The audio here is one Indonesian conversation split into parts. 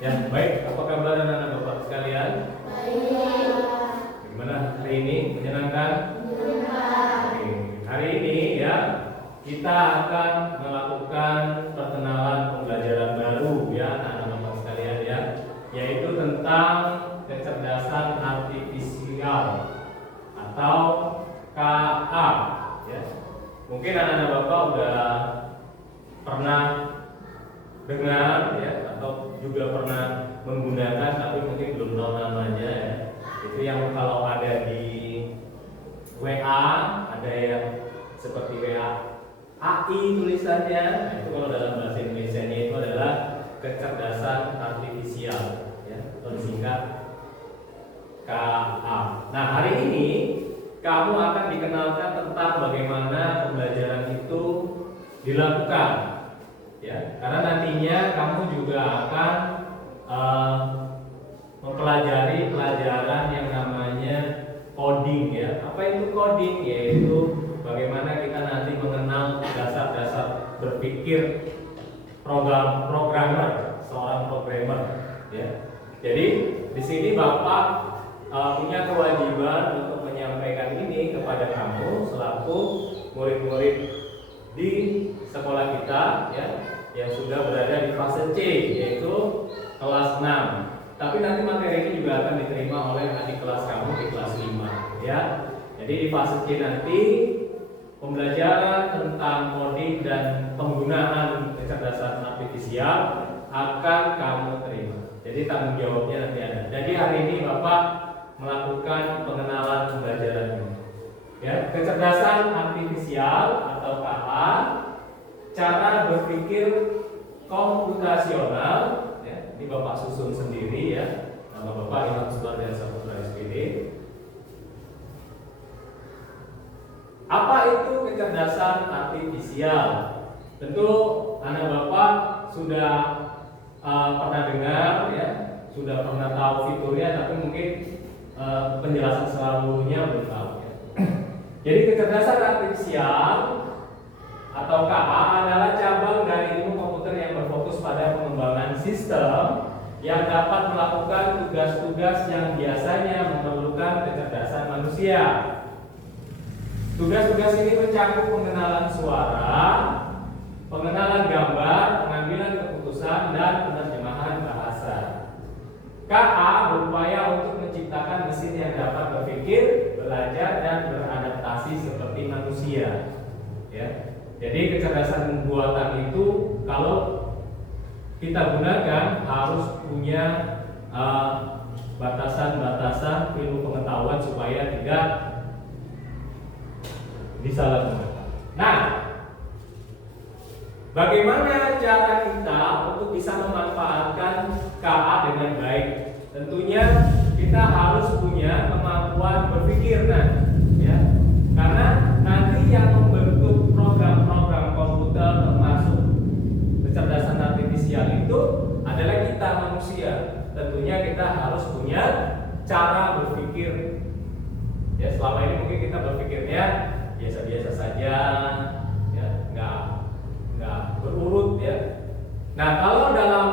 Ya, baik. Apa kabar anak-anak Bapak sekalian? Baik. Gimana hari ini? Menyenangkan? Oke. Hari ini ya kita akan melakukan perkenalan pembelajaran baru ya anak-anak Bapak sekalian ya, yaitu tentang kecerdasan artifisial atau KA ya. Mungkin anak-anak Bapak udah pernah dengar ya atau juga pernah menggunakan tapi mungkin belum tahu namanya ya. Itu yang kalau ada di WA ada yang seperti WA AI tulisannya. Nah, itu kalau dalam bahasa Indonesianya itu adalah kecerdasan artifisial ya, atau disingkat KA. Nah, hari ini kamu akan dikenalkan tentang bagaimana pembelajaran itu dilakukan ya, karena nantinya kamu juga akan mempelajari pelajaran yang namanya coding ya. Apa itu coding? Yaitu bagaimana kita nanti mengenal dasar-dasar berpikir programmer, seorang programmer ya. Jadi di sini Bapak punya kewajiban untuk menyampaikan ini kepada kamu selaku murid-murid di sekolah kita ya, yang sudah berada di fase C, yaitu kelas 6. Tapi nanti materi ini juga akan diterima oleh adik kelas kamu di kelas 5 ya. Jadi di fase C nanti pembelajaran tentang coding dan penggunaan kecerdasan artifisial akan kamu terima. Jadi tanggung jawabnya nanti ada. Jadi hari ini Bapak melakukan pengenalan pembelajaran ini. Ya, kecerdasan artifisial atau KA, cara berpikir komputasional. Ya, ini Bapak susun sendiri ya. Nama Bapak Ilham Subardiansyah Putra SPD. Apa itu kecerdasan artifisial? Tentu anak Bapak sudah pernah dengar ya, sudah pernah tahu fiturnya, tapi mungkin penjelasan selanjutnya belum tahu ya. Jadi kecerdasan artifisial atau KA adalah cabang dari ilmu komputer yang berfokus pada pengembangan sistem yang dapat melakukan tugas-tugas yang biasanya memerlukan kecerdasan manusia. Tugas-tugas ini mencakup pengenalan suara, pengenalan gambar, pengambilan keputusan, dan penerjemahan bahasa. KA berupaya untuk menciptakan mesin yang dapat berpikir, belajar, dan beradaptasi seperti manusia. Ya. Jadi kecerdasan buatan itu kalau kita gunakan harus punya batasan-batasan ilmu pengetahuan supaya tidak disalahgunakan. Nah, bagaimana cara kita untuk bisa memanfaatkan KA dengan baik? Tentunya kita harus punya kemampuan berpikir, ya. Karena nanti yang membentuk program-program komputer termasuk kecerdasan artifisial itu adalah kita manusia. Tentunya kita harus punya cara berpikir. Ya, selama ini mungkin kita berpikirnya biasa-biasa saja, ya, nggak berurut ya. Nah, kalau dalam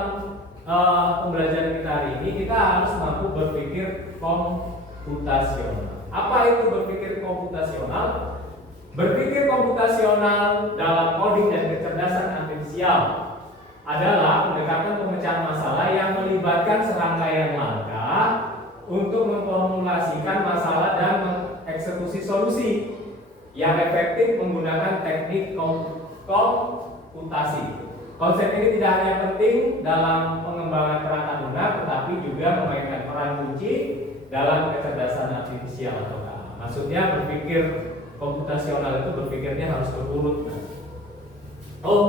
pembelajaran kita hari ini kita harus mampu berpikir komputasional. Apa itu berpikir komputasional? Berpikir komputasional dalam coding dan kecerdasan artifisial adalah pendekatan pemecahan masalah yang melibatkan serangkaian langkah untuk memformulasikan masalah dan mengeksekusi solusi yang efektif menggunakan teknik komputasi. Konsep ini tidak hanya penting dalam pengembangan perangkat lunak, tetapi juga memainkan peran kunci dalam kecerdasan artifisial atau KA. Maksudnya berpikir komputasional itu berpikirnya harus berurut. Oh,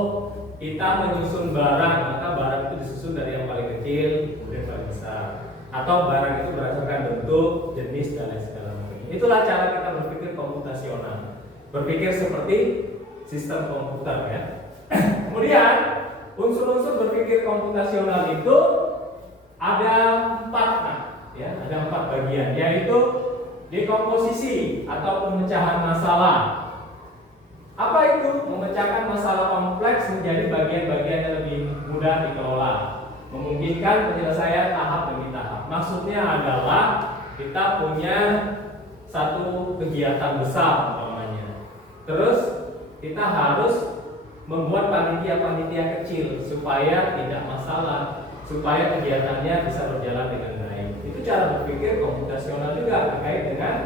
kita menyusun barang, maka barang itu disusun dari yang paling kecil kemudian paling besar. Atau barang itu berdasarkan bentuk, jenis, dan lain segala macam. Itulah cara kita berpikir komputasional. Berpikir seperti sistem komputer ya. Kemudian unsur-unsur berpikir komputasional itu ada 4 ya, ada 4 bagian, yaitu dekomposisi atau pemecahan masalah. Apa itu? Memecahkan masalah kompleks menjadi bagian-bagian yang lebih mudah dikelola. memungkinkan penyelesaian tahap demi tahap. Maksudnya adalah kita punya satu kegiatan besar umpamanya. Terus kita harus membuat panitia-panitia kecil supaya tidak masalah, supaya kegiatannya bisa berjalan dengan baik. Itu cara berpikir komputasional juga terkait dengan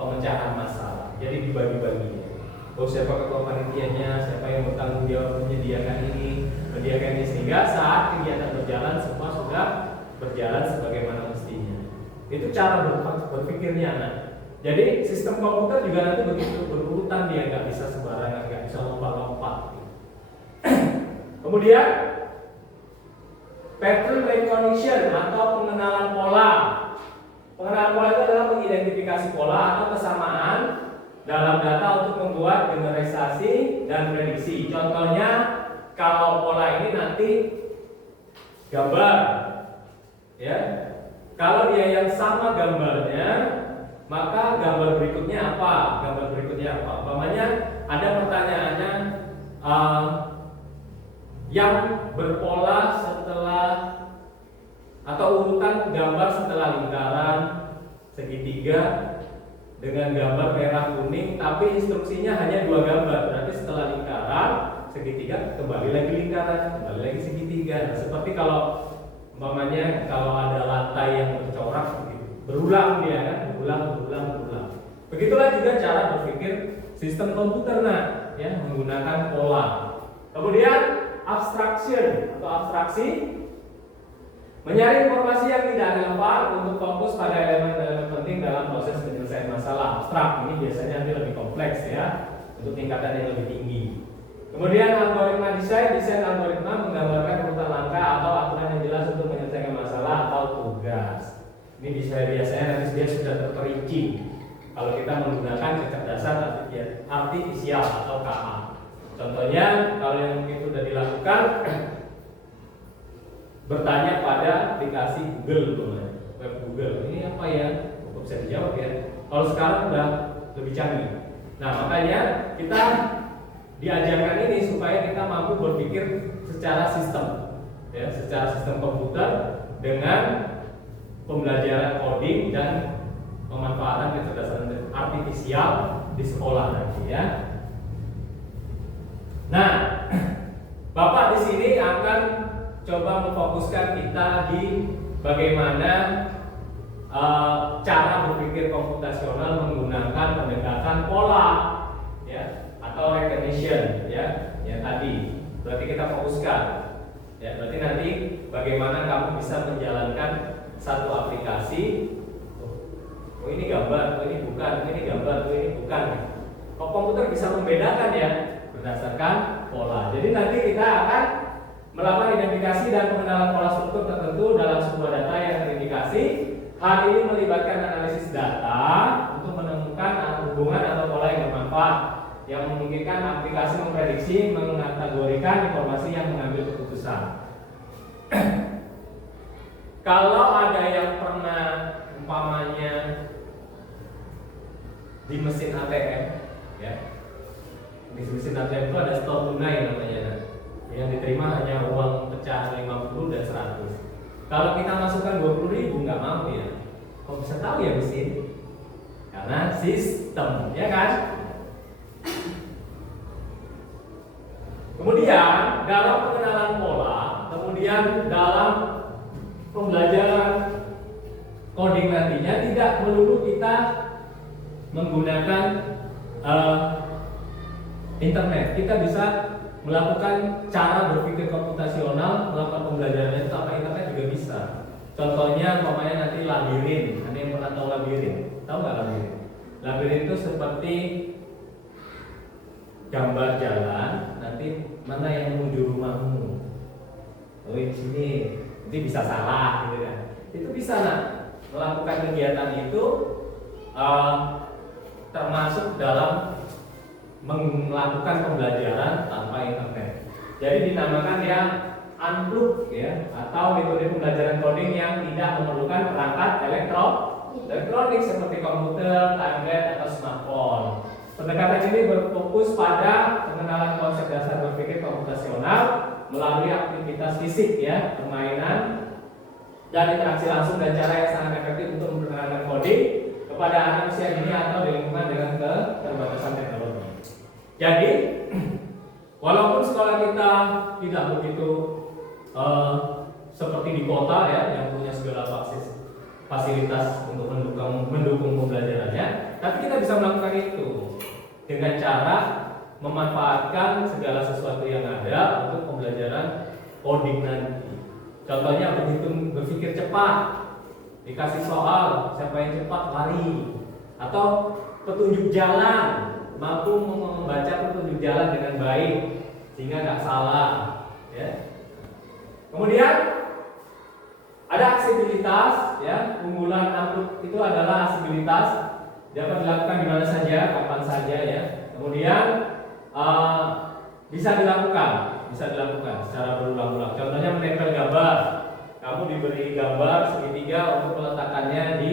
pemecahan masalah. Jadi dibagi-bagi. Oh, siapa ketua panitianya, siapa yang bertanggung jawab menyediakan ini, sehingga saat kegiatan berjalan semua sudah berjalan sebagaimana mestinya. Itu cara berpikirnya anak. Jadi sistem komputer juga nanti begitu berurutan, dia nggak bisa sembarangan, nggak bisa lompat-lompat. Kemudian pattern recognition atau pengenalan pola. Pengenalan pola itu adalah mengidentifikasi pola atau kesamaan dalam data untuk membuat generalisasi dan prediksi. Contohnya, kalau pola ini nanti gambar, ya. Kalau dia yang sama gambarnya, maka gambar berikutnya apa? Umpamanya ada pertanyaannya, yang berpola setelah atau urutan gambar setelah lingkaran, segitiga dengan gambar merah kuning, tapi instruksinya hanya 2 gambar. Berarti setelah lingkaran, segitiga, kembali lagi lingkaran, kembali lagi segitiga. Nah, seperti kalau umpamanya kalau ada lantai yang bercorak berulang dia kan, berulang. Begitulah juga cara berpikir sistem komputer ya, menggunakan pola. Kemudian abstraction atau abstraksi, mencari informasi yang tidak relevan untuk fokus pada elemen-elemen penting dalam proses penyelesaian masalah. Abstrak ini biasanya nanti lebih kompleks ya, untuk tingkatan yang lebih tinggi. Kemudian algoritma desain algoritma menggambarkan urutan langkah atau aturan yang jelas untuk menyelesaikan masalah atau tugas. Ini biasanya nanti dia sudah terperinci kalau kita menggunakan kecerdasan artifisial atau KA. Contohnya kalau yang mungkin sudah dilakukan, bertanya pada aplikasi Google, web Google, ini apa ya? Kok bisa dijawab ya? Kalau sekarang udah lebih canggih. Nah, makanya kita diajarkan ini supaya kita mampu berpikir secara sistem, ya, secara sistem komputer dengan pembelajaran coding dan pemanfaatan kecerdasan artifisial di sekolah nanti ya. Nah, Bapak di sini akan coba memfokuskan kita di bagaimana cara berpikir komputasional menggunakan pendekatan pola, ya, atau recognition, ya, yang tadi. Berarti kita fokuskan, ya. Berarti nanti bagaimana kamu bisa menjalankan satu aplikasi. Oh ini gambar, oh ini bukan, oh ini gambar, oh ini bukan. Kok komputer bisa membedakan ya berdasarkan pola. Jadi nanti kita akan melakukan identifikasi dan pengenalan pola struktur tertentu dalam sebuah data yang terindikasi. Hal ini melibatkan analisis data untuk menemukan hubungan atau pola yang bermanfaat yang memungkinkan aplikasi memprediksi, mengkategorikan informasi yang mengambil keputusan. Kalau ada yang pernah umpamanya di mesin ATM, ya, di mesin ATM itu ada store tunai namanya. Yang diterima hanya uang pecahan 50 dan 100. Kalau kita masukkan 20.000 nggak mau ya. Kok bisa tahu ya mesin? Karena sistem, ya kan? Kemudian dalam pengenalan pola, kemudian dalam pembelajaran coding nantinya tidak melulu kita menggunakan internet. Kita bisa melakukan cara berpikir komputasional, melakukan pembelajarannya itu tanpa internet juga bisa. Contohnya, umpamanya nanti labirin. Ada yang pernah tahu labirin? Tahu nggak labirin? Labirin itu seperti gambar jalan. Nanti mana yang menuju rumahmu? Oh di sini. Nanti bisa salah, gitu kan? Itu bisa melakukan kegiatan itu termasuk dalam melakukan pembelajaran tanpa internet. Jadi dinamakan ya unplug, ya, atau metode pembelajaran coding yang tidak memerlukan perangkat elektronik seperti komputer, tablet, atau smartphone. Pendekatan ini berfokus pada pengenalan konsep dasar berpikir komputasional melalui aktivitas fisik ya, permainan dan interaksi langsung dan cara yang sangat efektif untuk menerangkan coding kepada anak usia dini atau di lingkungan dengan keterbatasan teknologi. Jadi, walaupun sekolah kita tidak begitu seperti di kota ya, yang punya segala fasilitas untuk mendukung pembelajarannya, tapi kita bisa melakukan itu dengan cara memanfaatkan segala sesuatu yang ada untuk pembelajaran coding nanti. Contohnya berpikir cepat, dikasih soal, siapa yang cepat lari, atau petunjuk jalan, mampu membaca petunjuk jalan dengan baik sehingga nggak salah. Ya. Kemudian ada aksibilitas, ya, unggulan Ampluk itu adalah aksibilitas dapat dilakukan di mana saja, kapan saja, ya. Kemudian bisa dilakukan secara berulang-ulang. Contohnya menempel gambar. Kamu diberi gambar segitiga untuk meletakkannya di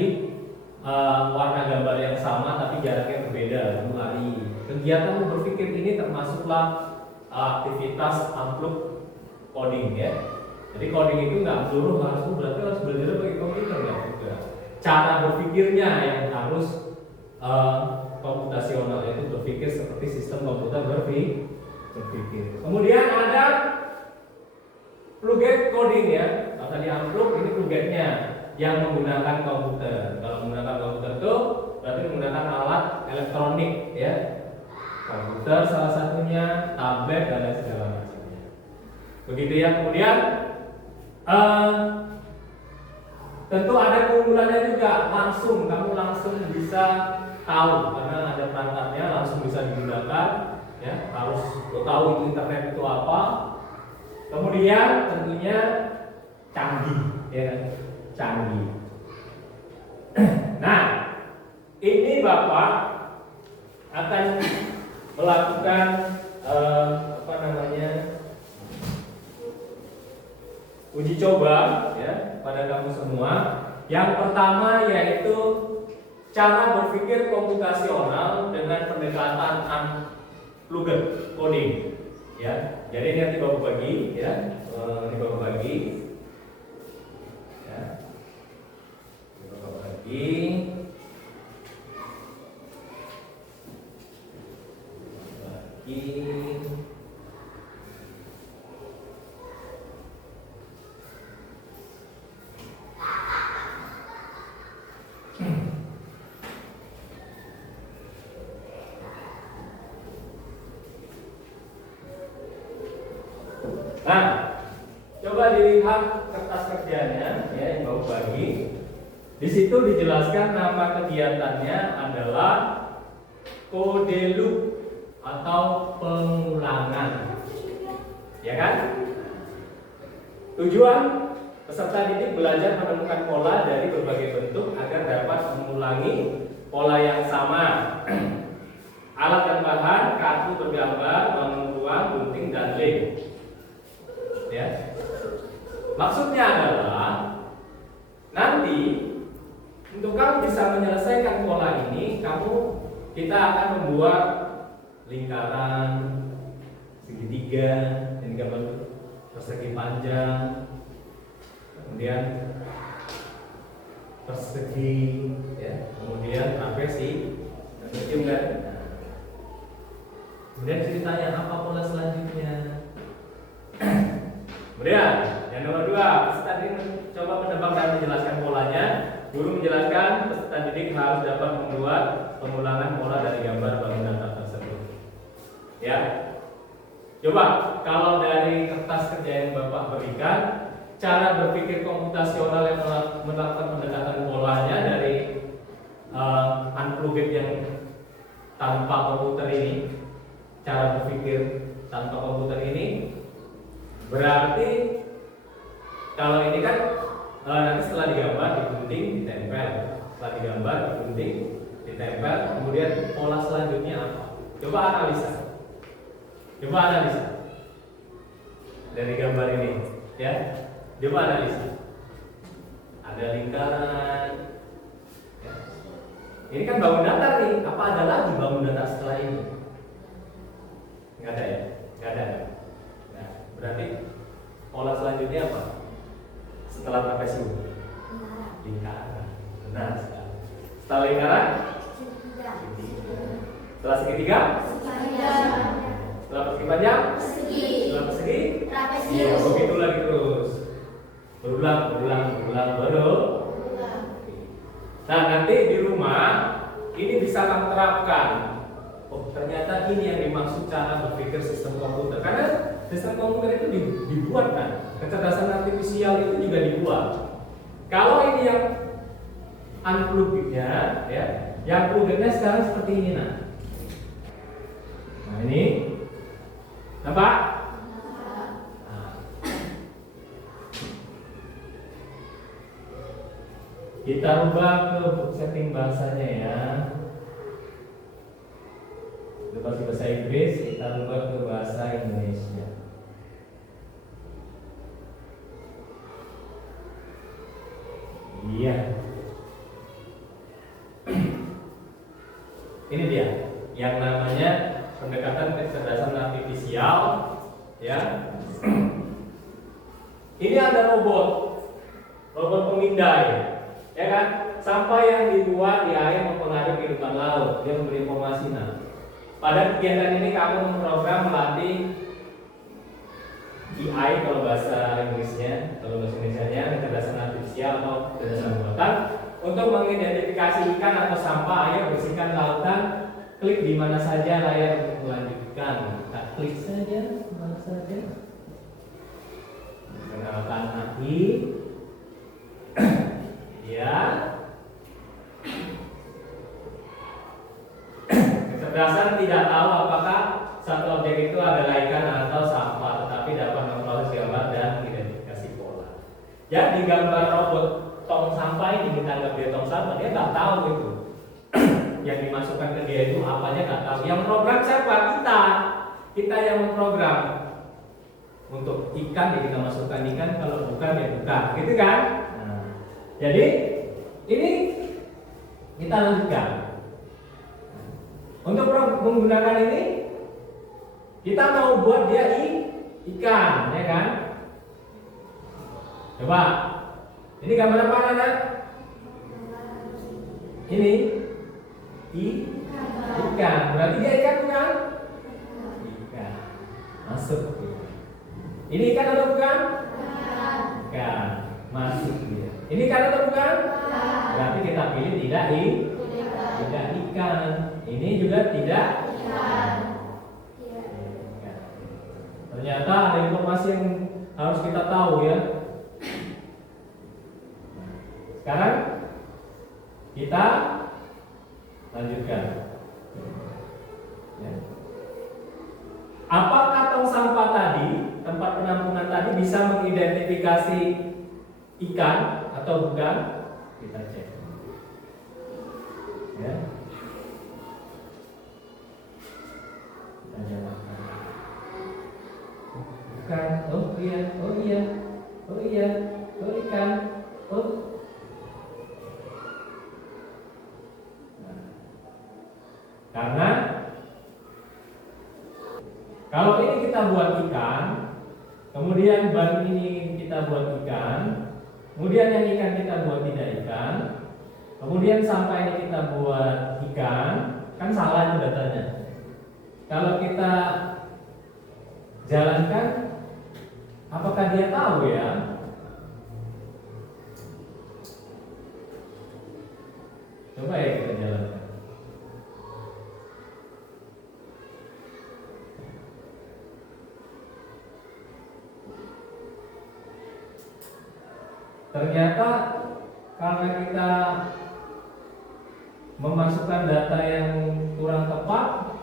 warna gambar yang sama tapi jaraknya berbeda, kamu lari. Kegiatan berpikir ini termasuklah aktivitas Ampluk coding ya. Jadi coding itu nggak melulu berarti harus belajar pakai komputer, nggak juga. Cara berpikirnya yang harus komputasional, yaitu berpikir seperti sistem komputer berpikir. Kemudian ada Pluget coding ya. Kalau tadi Ampluk, ini Plugetnya yang menggunakan komputer. Kalau menggunakan komputer itu berarti menggunakan alat elektronik ya. Komputer salah satunya, tablet dan lain segala macamnya. Begitu ya. Kemudian tentu ada keunggulannya juga, kamu langsung bisa tahu karena ada perangkatnya, langsung bisa digunakan ya, harus tahu itu internet itu apa. Kemudian tentunya canggih ya, canggih. Nah, ini Bapak akan melakukan uji coba ya pada kamu semua. Yang pertama yaitu cara berpikir komputasional dengan pendekatan unplugged coding ya. Jadi ini nanti Bapak bagi ya, ini Bapak bagi ya. Bapak bagi. Nah, coba dilihat kertas kerjanya ya yang Bapak bagi. Di situ dijelaskan nama kegiatannya adalah kode loop atau pengulangan. Ya kan? Tujuan peserta didik belajar menemukan pola dari berbagai bentuk agar dapat mengulangi pola yang sama. Alat dan bahan, kartu bergambar, bangun ruang, gunting, dan lem. Ya. Maksudnya adalah nanti untuk kamu bisa menyelesaikan pola ini, kita akan membuat lingkaran, segitiga, ini gambar persegi panjang, kemudian persegi, ya, kemudian trapesi, kan? Kemudian ceritanya apa pola selanjutnya? Kemudian yang nomor 2, peserta didik coba menebak dan menjelaskan polanya. Guru menjelaskan peserta didik harus dapat membuat pengulangan pola dari gambar bangunan tersebut. Ya, coba kalau dari kertas kerja yang Bapak berikan, cara berpikir komputasional yang melakukan pendekatan polanya dari unplugged yang tanpa komputer ini, cara berpikir tanpa komputer ini. Berarti kalau ini kan nanti setelah digambar digunting, ditempel, setelah digambar digunting, ditempel, kemudian pola selanjutnya apa? Coba analisa dari gambar ini, ya. Coba analisa. Ada lingkaran. Ya. Ini kan bangun datar nih. Apa ada lagi bangun datar setelah ini? Nggak ada ya? Nggak ada. Berarti pola selanjutnya apa? Setelah trapesium? Lingkaran. Benar sekali. Setelah lingkaran? Setelah segitiga? Setelah persegi panjang? Setelah persegi? Iya, begitu lagi terus. Berulang. Baru. Nah, nanti di rumah ini bisa kamu terapkan. Oh, ternyata ini yang dimaksud cara berpikir sistem komputer. Karena sistem komputer itu dibuat kan, kecerdasan artifisial itu juga dibuat. Kalau ini yang unplugged-nya, ya, yang plugged-nya sekarang seperti ini nah. Nah ini, nampak? Kita rubah ke setting bahasanya ya. Lepas bahasa Inggris, kita rubah ke bahasa Indonesia. Iya. Ini dia yang namanya pendekatan kecerdasan artifisial, ya. Ini ada robot pemindai, ya kan? Sampah yang dibuat di air mempengaruhi kehidupan laut, dia memberi informasi. Nah, pada kegiatan ini kamu memprogram melatih AI kalau bahasa Inggrisnya, kalau bahasa Indonesianya kecerdasan artifisial atau kecerdasan buatan untuk mengidentifikasi ikan atau sampah air, bersihkan lautan, klik di mana saja layar untuk melanjutkan. Kita klik saja, mana saja. Kenalkan AI, ya. Kecerdasan tidak tahu apakah satu objek itu adalah ikan atau sampah, tetapi dapat memproses gambar dan identifikasi pola. Jadi gambar robot tong sampah ini, kita anggap dia tong sampah, dia nggak tahu itu. Yang dimasukkan ke dia itu apanya nggak tahu. Yang program siapa? Kita yang memprogram. Untuk ikan ya kita masukkan ikan, kalau bukan ya bukan, gitu kan? Nah, jadi ini kita lanjutkan. Untuk menggunakan ini, kita mau buat dia ikan, ya kan? Coba, ini gambar apa anak? Ini ikan, berarti dia ikan bukan? Ikan, masuk. Ini ikan atau bukan? Ikan, masuk dia. Ini ikan atau bukan? Berarti kita pilih tidak ikan. Ini juga tidak ikan. Ternyata ada informasi yang harus kita tahu ya. Sekarang kita lanjutkan. Ya. Apakah tong sampah tadi, tempat penampungan tadi bisa mengidentifikasi ikan atau bukan? Kita cek. Ya. Kita jawabkan. Bukan. Oh iya. Oh ikan. Oh. Nah. Karena kalau ini kita buat ikan, kemudian ban ini kita buat ikan, kemudian yang ikan kita buat tidak ikan, kemudian sampah ini kita buat ikan, kan salah itu datanya. Kalau kita jalankan, apakah dia tahu ya? Coba ya kita jalankan. Ternyata karena kita memasukkan data yang kurang tepat,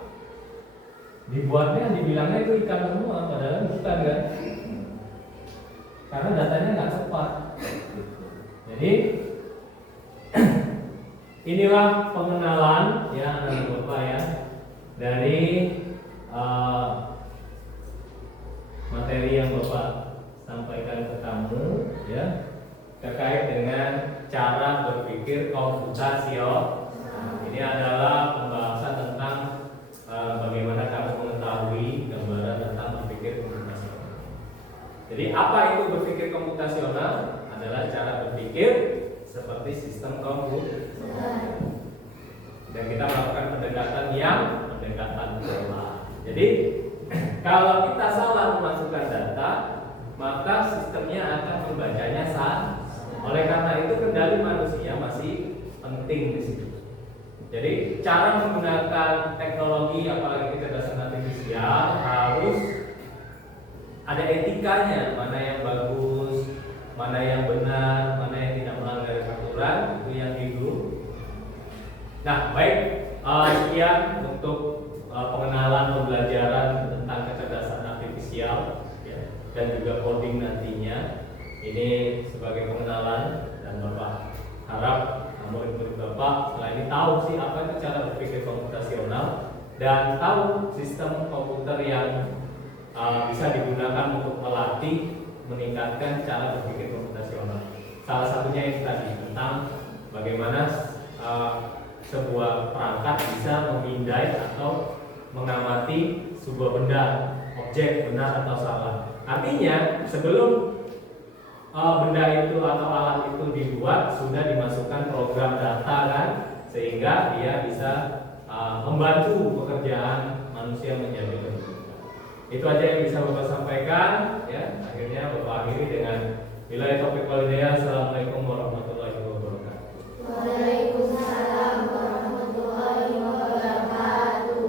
dibilangnya itu ikan semua, padahal bukan kan? Karena datanya nggak tepat. Jadi inilah pengenalan ya anak bapak ya dari materi yang bapak sampaikan ke kamu ya terkait dengan cara berpikir komputasional. Ini adalah pembahasan tentang bagaimana kamu mengetahui gambaran tentang berpikir komputasional. Apa itu berpikir komputasional? Adalah cara berpikir seperti sistem komputer. Dan kita melakukan pendekatan pola. Jadi kalau kita salah memasukkan data, maka sistemnya akan membacanya salah. Oleh karena itu kendali manusia masih penting di situ. Jadi cara menggunakan teknologi apalagi kecerdasan artifisial harus ada etikanya, mana yang bagus, mana yang benar, mana yang tidak melanggar aturan, itu yang dulu. Nah, baik, sekian untuk pengenalan pembelajaran tentang kecerdasan artifisial ya, dan juga coding nantinya. Ini sebagai pengenalan dan Bapak harap murid-murid Bapak setelah ini tahu sih apa itu cara berpikir komputasional dan tahu sistem komputer yang bisa digunakan untuk melatih meningkatkan cara berpikir komputasional. Salah satunya yang tadi tentang bagaimana sebuah perangkat bisa memindai atau mengamati sebuah benda, objek benar atau salah. Artinya sebelum benda itu atau alat itu dibuat sudah dimasukkan program data kan, sehingga dia bisa membantu pekerjaan manusia menjadi lebih mudah. Itu aja yang bisa Bapak sampaikan ya. Akhirnya Bapak akhiri dengan billahi taufiq wal hidayah. Assalamualaikum warahmatullahi wabarakatuh. Waalaikumsalam warahmatullahi wabarakatuh.